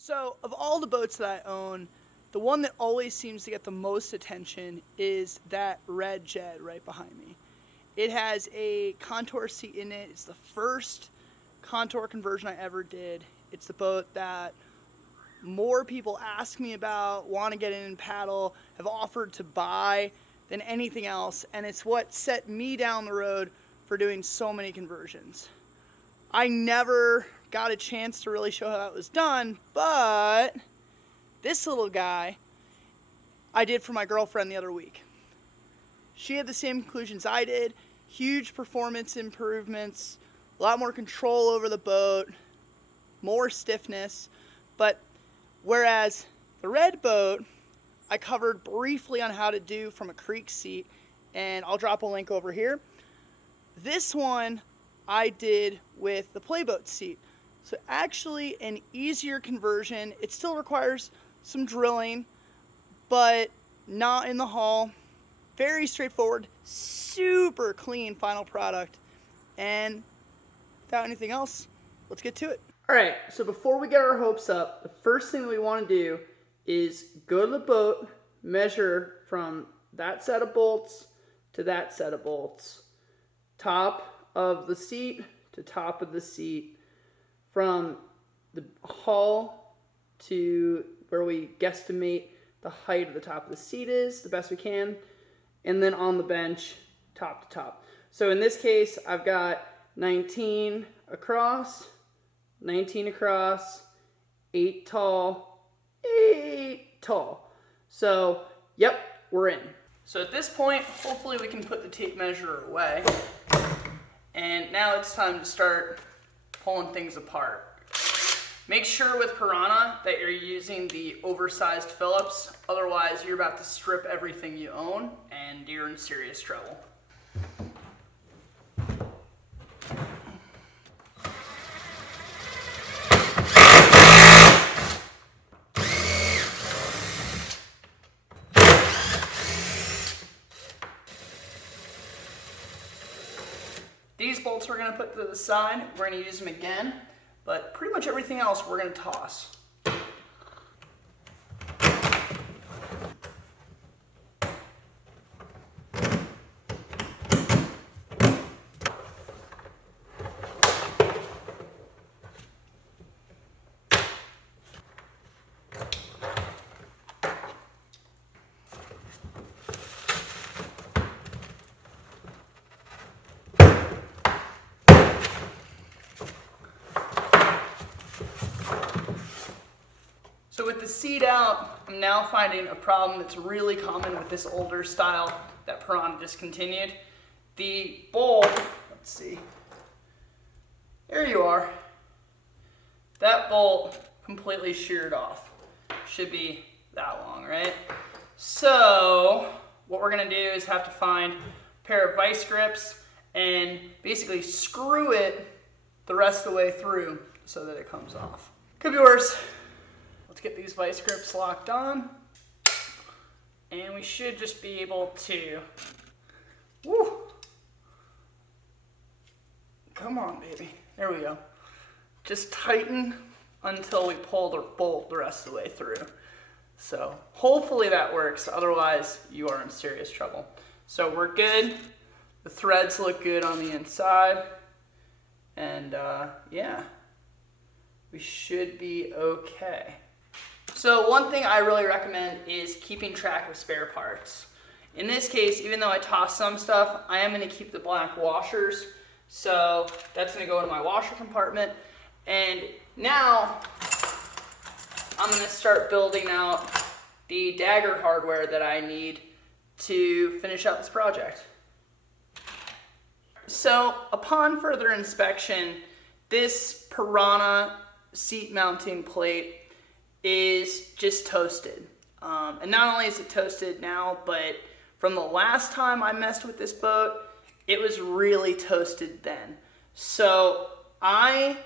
So, of all the boats that I own, the one that always seems to get the most attention is that red Jed right behind me. It has a Contour seat in it. It's the first Contour conversion I ever did. It's the boat that more people ask me about, want to get in and paddle, have offered to buy than anything else, and it's what set me down the road for doing so many conversions. I never got a chance to really show how that was done, but this little guy I did for my girlfriend the other week. She had the same conclusions I did, huge performance improvements, a lot more control over the boat, more stiffness, but whereas the red boat I covered briefly on how to do from a creek seat, and I'll drop a link over here. This one I did with the playboat seat. So actually an easier conversion. It still requires some drilling, but not in the hull. Very straightforward, super clean final product. And without anything else, let's get to it. All right, so before we get our hopes up, the first thing that we want to do is go to the boat, measure from that set of bolts to that set of bolts. Top of the seat to top of the seat, from the hull to where we guesstimate the height of the top of the seat is the best we can, and then on the bench top to top. So in this case I've got 19 across, 8 tall, 8 tall. So yep, we're in. So at this point, hopefully we can put the tape measure away. And now it's time to start pulling things apart. Make sure with Pyranha that you're using the oversized Phillips, otherwise you're about to strip everything you own and you're in serious trouble. These bolts we're going to put to the side. We're going to use them again, but pretty much everything else we're going to toss. So with the seat out, I'm now finding a problem that's really common with this older style that Pyranha discontinued. The bolt, let's see, there you are. That bolt completely sheared off. Should be that long, right? So what we're gonna do is have to find a pair of vice grips and basically screw it the rest of the way through so that it comes off. Could be worse. Let's get these vice grips locked on, and we should just be able to, woo, come on baby, there we go. Just tighten until we pull the bolt the rest of the way through. So hopefully that works, otherwise you are in serious trouble. So we're good, the threads look good on the inside, and yeah, we should be okay. So one thing I really recommend is keeping track of spare parts. In this case, even though I toss some stuff, I am going to keep the black washers. So that's going to go into my washer compartment. And now I'm going to start building out the Dagger hardware that I need to finish out this project. So upon further inspection, this Pyranha seat mounting plate is just toasted. And not only is it toasted now, but from the last time I messed with this boat, it was really toasted then. So I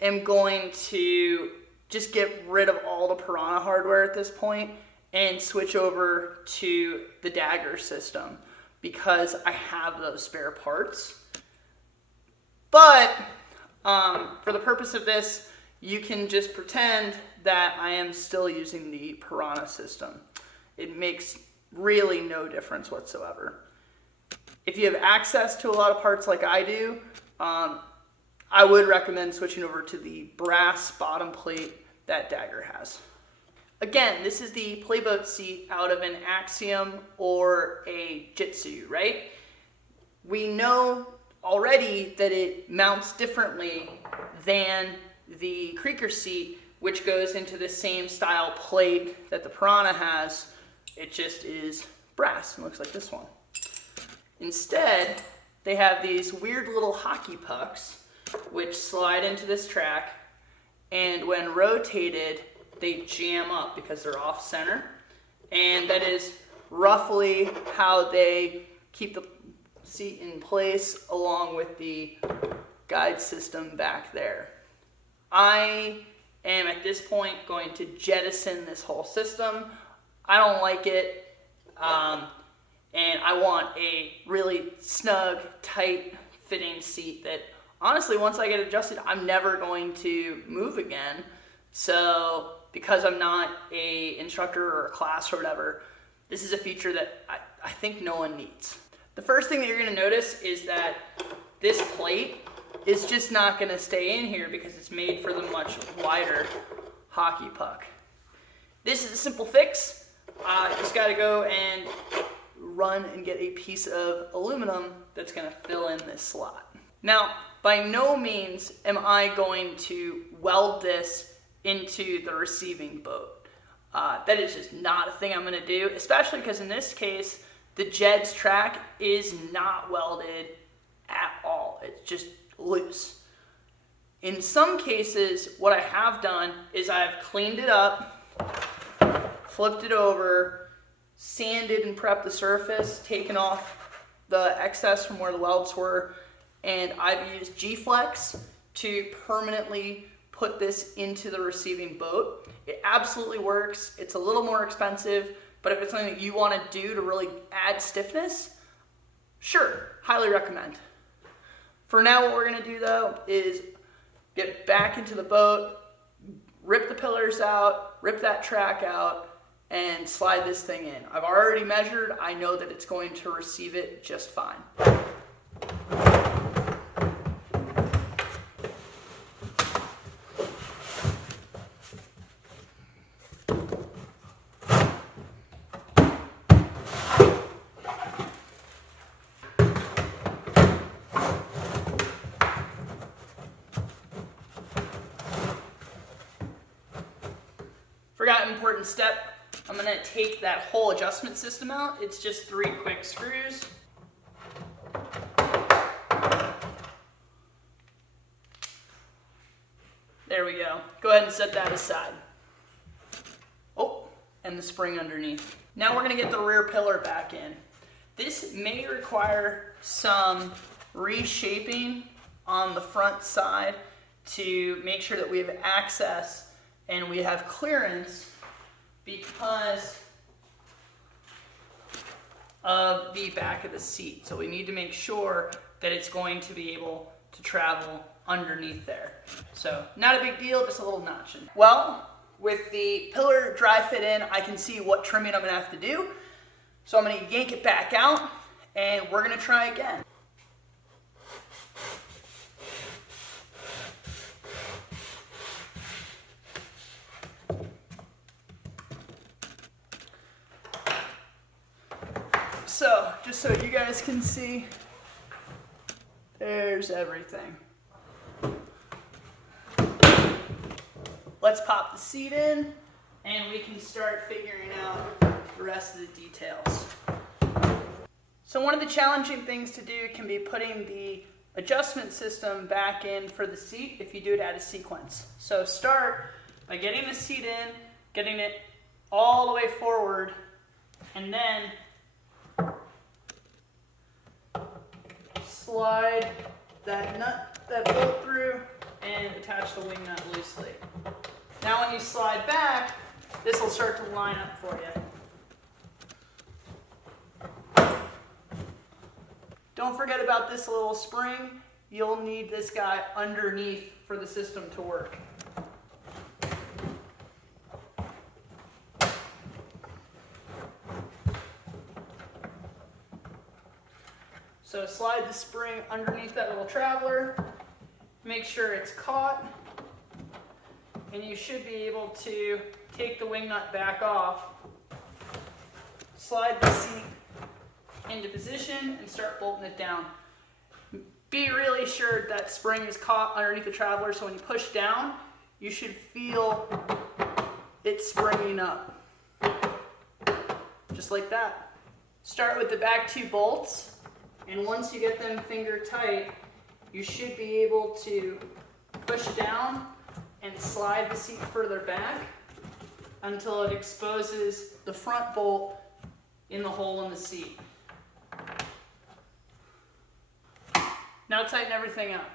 am going to just get rid of all the Pyranha hardware at this point and switch over to the Dagger system because I have those spare parts. But for the purpose of this, you can just pretend that I am still using the Pyranha system. It makes really no difference whatsoever. If you have access to a lot of parts like I do, I would recommend switching over to the brass bottom plate that Dagger has. Again, this is the playboat seat out of an Axiom or a Jitsu, right? We know already that it mounts differently than the creaker seat, which goes into the same style plate that the Pyranha has. It just is brass and looks like this one. Instead, they have these weird little hockey pucks which slide into this track, and when rotated, they jam up because they're off center, and that is roughly how they keep the seat in place along with the guide system back there. I am at this point going to jettison this whole system. I don't like it, and I want a really snug, tight fitting seat that honestly, once I get adjusted, I'm never going to move again. So because I'm not a instructor or a class or whatever, this is a feature that I think no one needs. The first thing that you're going to notice is that this plate is just not going to stay in here because it's made for the much wider hockey puck. This is a simple fix. Just got to go and run and get a piece of aluminum that's going to fill in this slot. Now, by no means am I going to weld this into the receiving boat. That is just not a thing I'm going to do, especially because in this case, the Jed's track is not welded at all. It's just loose. In some cases, what I have done is I've cleaned it up, flipped it over, sanded and prepped the surface, taken off the excess from where the welds were, and I've used G-Flex to permanently put this into the receiving boat. It absolutely works. It's a little more expensive, but if it's something that you want to do to really add stiffness, sure, highly recommend. For now, what we're going to do though is get back into the boat, rip the pillars out, rip that track out, and slide this thing in. I've already measured. I know that it's going to receive it just fine. Forgot an important step. I'm going to take that whole adjustment system out. It's just 3 quick screws. There we go. Go ahead and set that aside. Oh, and the spring underneath. Now we're going to get the rear pillar back in. This may require some reshaping on the front side to make sure that we have access and we have clearance because of the back of the seat. So we need to make sure that it's going to be able to travel underneath there. So not a big deal, just a little notching. Well, with the pillar dry fit in, I can see what trimming I'm gonna have to do. So I'm gonna yank it back out and we're gonna try again. So, just so you guys can see, there's everything. Let's pop the seat in and we can start figuring out the rest of the details. So one of the challenging things to do can be putting the adjustment system back in for the seat if you do it out of sequence. So start by getting the seat in, getting it all the way forward, and then slide that bolt through and attach the wing nut loosely. Now when you slide back, this will start to line up for you. Don't forget about this little spring. You'll need this guy underneath for the system to work. So slide the spring underneath that little traveler, make sure it's caught, and you should be able to take the wing nut back off, slide the seat into position, and start bolting it down. Be really sure that spring is caught underneath the traveler, so when you push down, you should feel it springing up. Just like that. Start with the back 2 bolts, and once you get them finger tight, you should be able to push down and slide the seat further back until it exposes the front bolt in the hole in the seat. Now tighten everything up.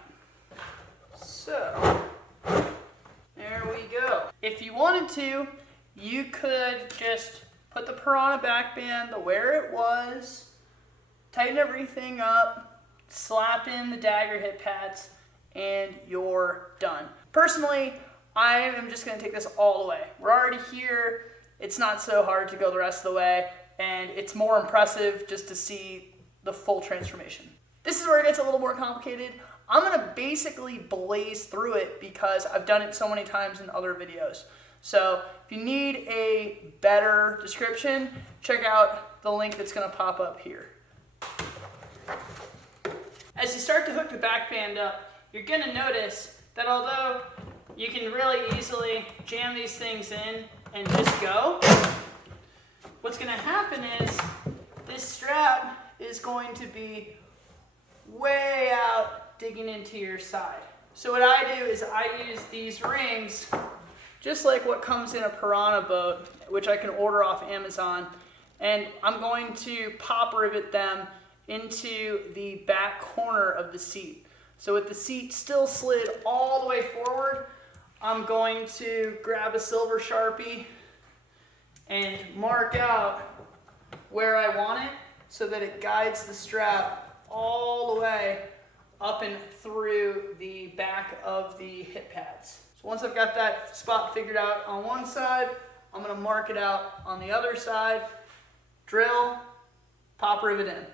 So, there we go. If you wanted to, you could just put the Pyranha backband where it was, tighten everything up, slap in the Dagger hip pads, and you're done. Personally, I am just gonna take this all the way. We're already here. It's not so hard to go the rest of the way, and it's more impressive just to see the full transformation. This is where it gets a little more complicated. I'm gonna basically blaze through it because I've done it so many times in other videos. So if you need a better description, check out the link that's gonna pop up here. As you start to hook the backband up, you're gonna notice that although you can really easily jam these things in and just go, what's gonna happen is this strap is going to be way out digging into your side. So what I do is I use these rings just like what comes in a Pyranha boat, which I can order off Amazon, and I'm going to pop rivet them into the back corner of the seat. So with the seat still slid all the way forward, I'm going to grab a silver Sharpie and mark out where I want it so that it guides the strap all the way up and through the back of the hip pads. So once I've got that spot figured out on one side, I'm gonna mark it out on the other side, drill, pop rivet in.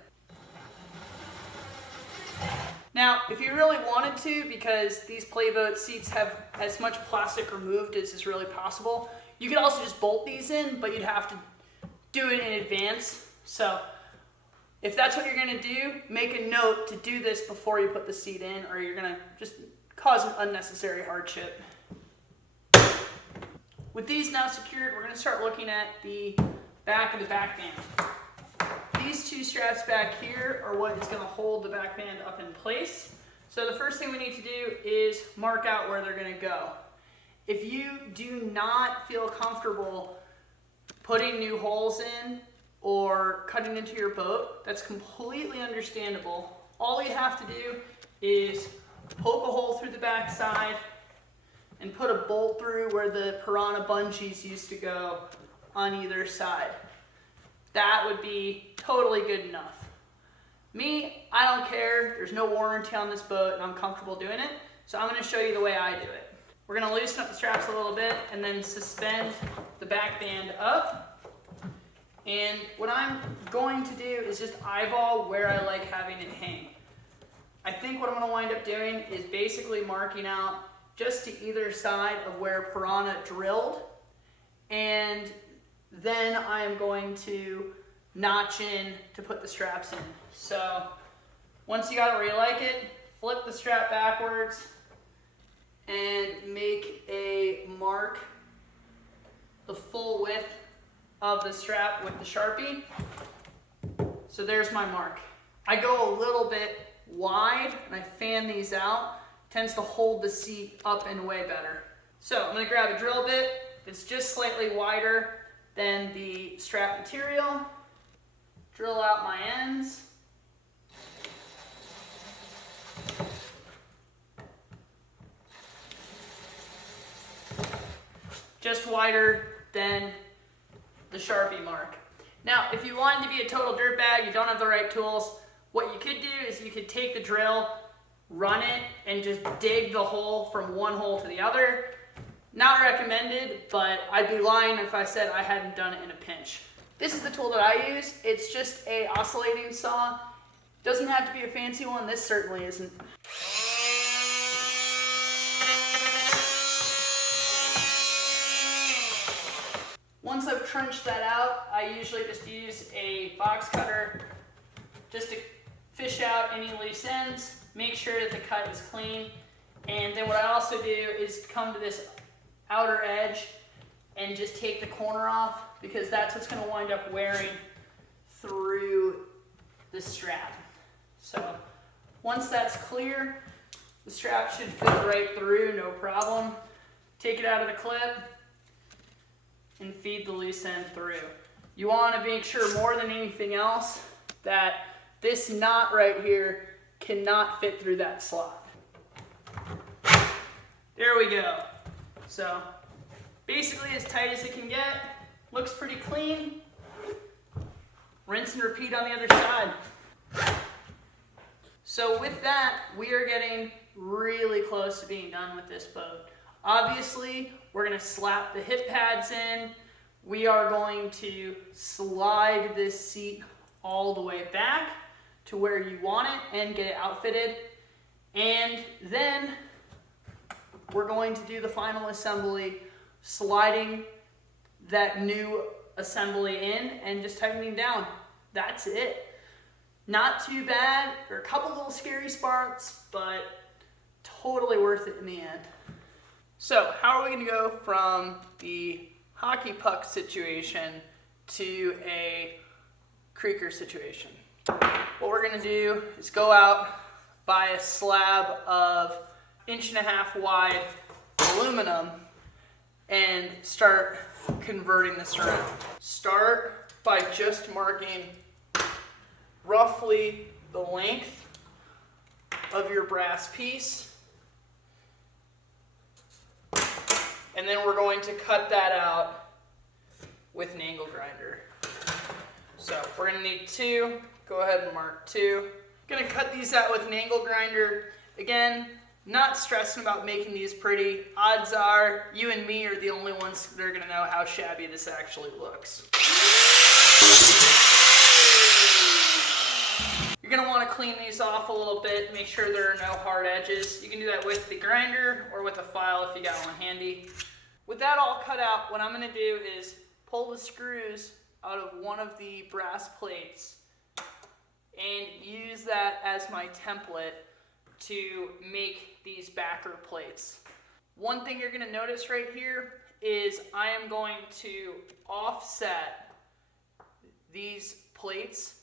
Now, if you really wanted to, because these playboat seats have as much plastic removed as is really possible, you could also just bolt these in, but you'd have to do it in advance. So if that's what you're gonna do, make a note to do this before you put the seat in, or you're gonna just cause an unnecessary hardship. With these now secured, we're gonna start looking at the back of the backband. These 2 straps back here are what is gonna hold the backband up in place. So the first thing we need to do is mark out where they're gonna go. If you do not feel comfortable putting new holes in or cutting into your boat, that's completely understandable. All you have to do is poke a hole through the back side and put a bolt through where the Pyranha bungees used to go on either side. That would be totally good enough. Me, I don't care. There's no warranty on this boat and I'm comfortable doing it. So I'm gonna show you the way I do it. We're gonna loosen up the straps a little bit and then suspend the backband up. And what I'm going to do is just eyeball where I like having it hang. I think what I'm gonna wind up doing is basically marking out just to either side of where Pyranha drilled, and then I am going to notch in to put the straps in. So once you got it where you like it, flip the strap backwards and make a mark the full width of the strap with the Sharpie. So there's my mark. I go a little bit wide and I fan these out. Tends to hold the seat up and way better. So I'm gonna grab a drill bit that's just slightly wider than the strap material, drill out my ends, just wider than the Sharpie mark. Now, if you wanted to be a total dirtbag, you don't have the right tools, what you could do is you could take the drill, run it, and just dig the hole from one hole to the other. Not recommended, but I'd be lying if I said I hadn't done it in a pinch. This is the tool that I use. It's just a oscillating saw. Doesn't have to be a fancy one, this certainly isn't. Once I've trenched that out, I usually just use a box cutter just to fish out any loose ends, make sure that the cut is clean. And then what I also do is come to this outer edge and just take the corner off, because that's what's going to wind up wearing through the strap. So once that's clear, the strap should fit right through, no problem. Take it out of the clip and feed the loose end through. You want to make sure more than anything else that this knot right here cannot fit through that slot. There we go. So basically as tight as it can get, looks pretty clean. Rinse and repeat on the other side. So with that, we are getting really close to being done with this boat. Obviously, we're gonna slap the hip pads in. We are going to slide this seat all the way back to where you want it and get it outfitted. And then we're going to do the final assembly, sliding that new assembly in and just tightening down. That's it. Not too bad. There are a couple little scary spots, but totally worth it in the end. So how are we going to go from the hockey puck situation to a creeker situation? What we're going to do is go out, buy a slab of 1.5 inch wide aluminum and start converting this around. Start by just marking roughly the length of your brass piece, and then we're going to cut that out with an angle grinder. So we're going to need 2. Go ahead and mark 2. Going to cut these out with an angle grinder. Again, not stressing about making these pretty. Odds are you and me are the only ones that are going to know how shabby this actually looks. You're going to want to clean these off a little bit, make sure there are no hard edges. You can do that with the grinder or with a file if you got one handy. With that all cut out, what I'm going to do is pull the screws out of one of the brass plates and use that as my template to make these backer plates. One thing you're going to notice right here is I am going to offset these plates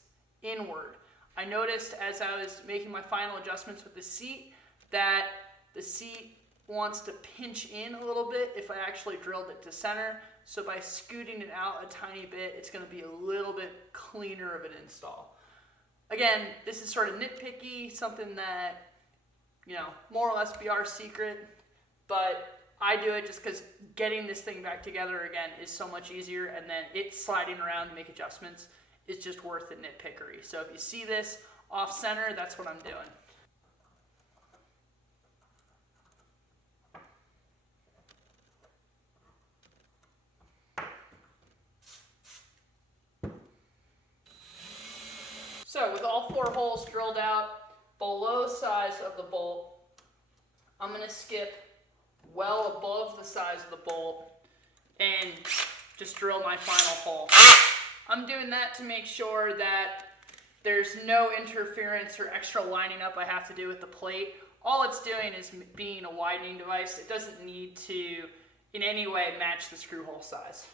inward. I noticed as I was making my final adjustments with the seat that the seat wants to pinch in a little bit if I actually drilled it to center. So by scooting it out a tiny bit, it's going to be a little bit cleaner of an install. Again, this is sort of nitpicky, something that, you know, more or less be our secret, but I do it just because getting this thing back together again is so much easier, and then it sliding around to make adjustments is just worth the nitpickery. So if you see this off center, that's what I'm doing. So with all 4 holes drilled out below size of the bolt, I'm going to skip well above the size of the bolt and just drill my final hole. I'm doing that to make sure that there's no interference or extra lining up I have to do with the plate. All it's doing is being a widening device. It doesn't need to in any way match the screw hole size.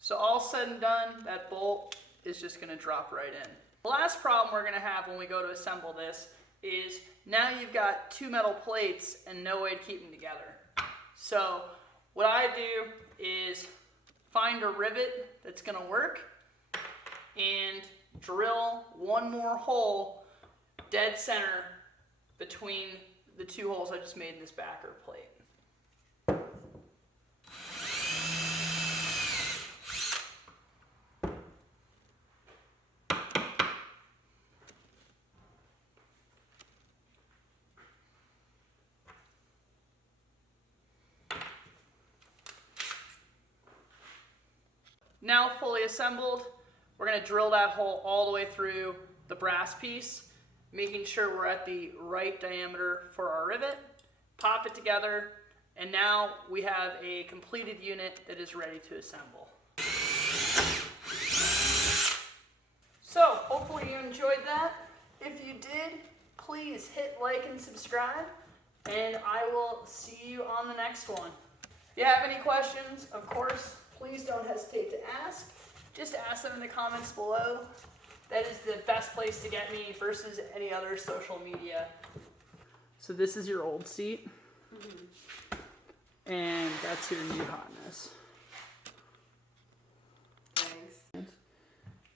So all said and done, that bolt is just going to drop right in. The last problem we're going to have when we go to assemble this is now you've got 2 metal plates and no way to keep them together. So what I do is find a rivet that's going to work and drill 1 more hole dead center between the 2 holes I just made in this backer plate. Now fully assembled, we're going to drill that hole all the way through the brass piece, making sure we're at the right diameter for our rivet, pop it together, and now we have a completed unit that is ready to assemble. So, hopefully you enjoyed that. If you did, please hit like and subscribe, and I will see you on the next one. If you have any questions, of course, please don't hesitate to ask. Just ask them in the comments below. That is the best place to get me versus any other social media. So this is your old seat. And that's your new hotness. Thanks.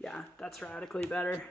Yeah, that's radically better.